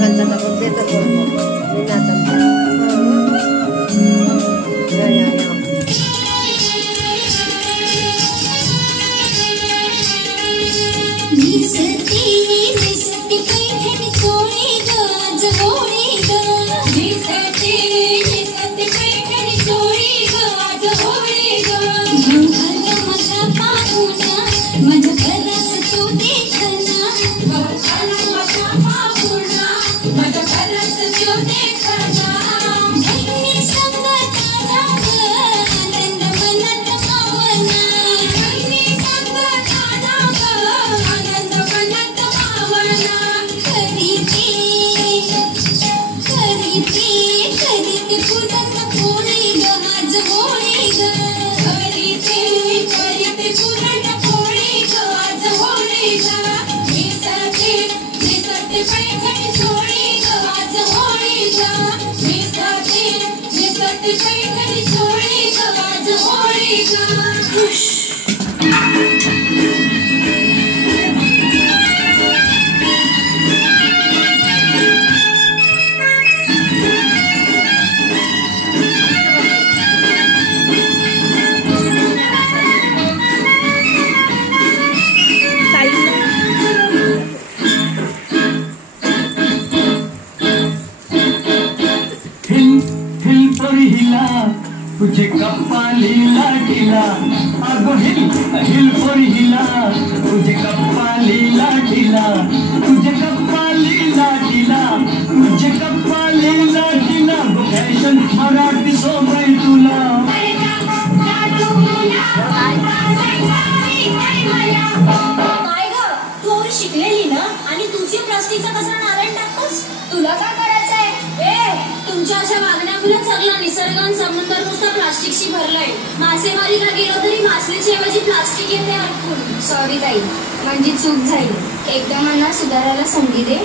घालतात आपण ते तर तुझे कपाली लाटीला अगो हिल हिल फॉर हिला तुझे कपाली लाटीला तुझे कपाली लाटीला तुझे कपाली लाटीला फॅशन मराठी सोबई तुला काय ग तू शिकलेली ना आणि तुझी प्लास्टिकचा कचरा नारायण टाकतोस तुला काय करायचंय तुमच्या अशा वागण्यामुळे सगळा निसर्ग आणि समुद्र नुसता प्लास्टिकशी भरलाय मासेमारीला गेलो तरी मासलीच्या ऐवजी प्लास्टिक येते अडकून सॉरी ताई म्हणजे चूक झाली एकदा मला सुधारायला संधी दे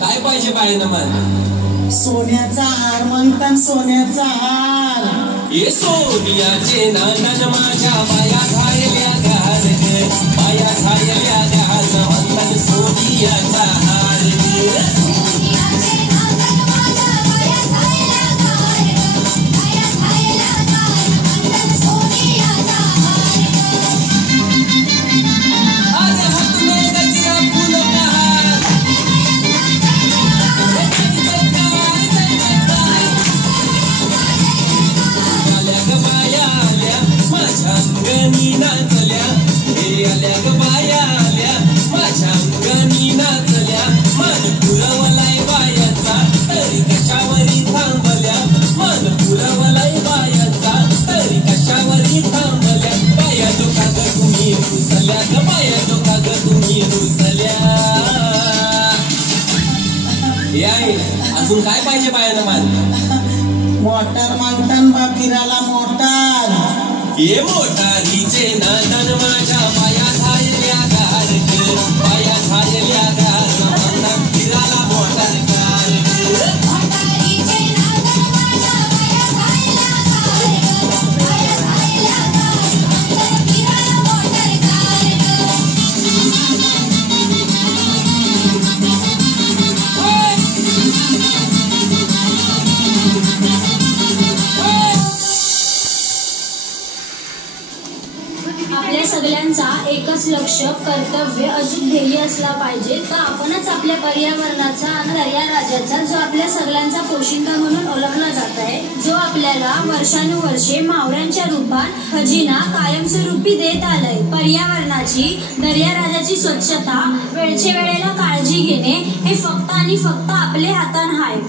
काय पाहिजे बाईनं मला सोन्याचा हार म्हणतात सोन्याचा हार ये सोनियाचे नांदन माझ्या बाया घायल्या घाल ग, बाया घायल्या घाल वंदन सोनियाचा हार ग. सोनियाचे नांदन माझ्या बाया घायल्या घाल ग, बाया घायल्या घाल वंदन सोनियाचा हार ग. अरे हात में गजरा फूल बहार, आल्या ग बाया आल्या माझ्या अंगणी नाचल्या, हे आल्या ग बाया आल्या माझ्या अंगणी नाचल्या. मन पुरवलाय बायाचा तरी कशावरी थांबल्या, मन पुरवलाय बायाचा तरी कशावरी थांबल्या. बाया दुखा ग तुम्ही रुसल्या ग, बाया दुखा ग तुम्ही रुसल्या. याय अजून काय पाहिजे बायानं मान? मोटार मागतान बापिराला मोटार. ये मोटारीचे नांदन माझ्या बाया घायल्या घाल ग, बाया घायल्या घाल वंदन फिराला मोटार घाल ग. मोटारीचे नांदन माझ्या बाया घायल्या घाल ग, बाया घायल्या घाल वंदन फिराला मोटार घाल ग. आपल्या सगळ्यांचा एकच लक्ष, कर्तव्य, अचूक ध्येय असला पाहिजे तर आपणच आपल्या पर्यावरणाचा आणि दर्याराजाचा, जो आपल्या सगळ्यांचा पोशिंदा म्हणून ओळखला जात आहे, जो आपल्याला वर्षानुवर्षे मावळ्यांच्या रूपात खजिना कायमस्वरूपी देत आलाय. पर्यावरणाची, दर्याराजाची स्वच्छता, वेळच्या वेळेला काळजी घेणे हे फक्त आणि फक्त आपले हातान आहे.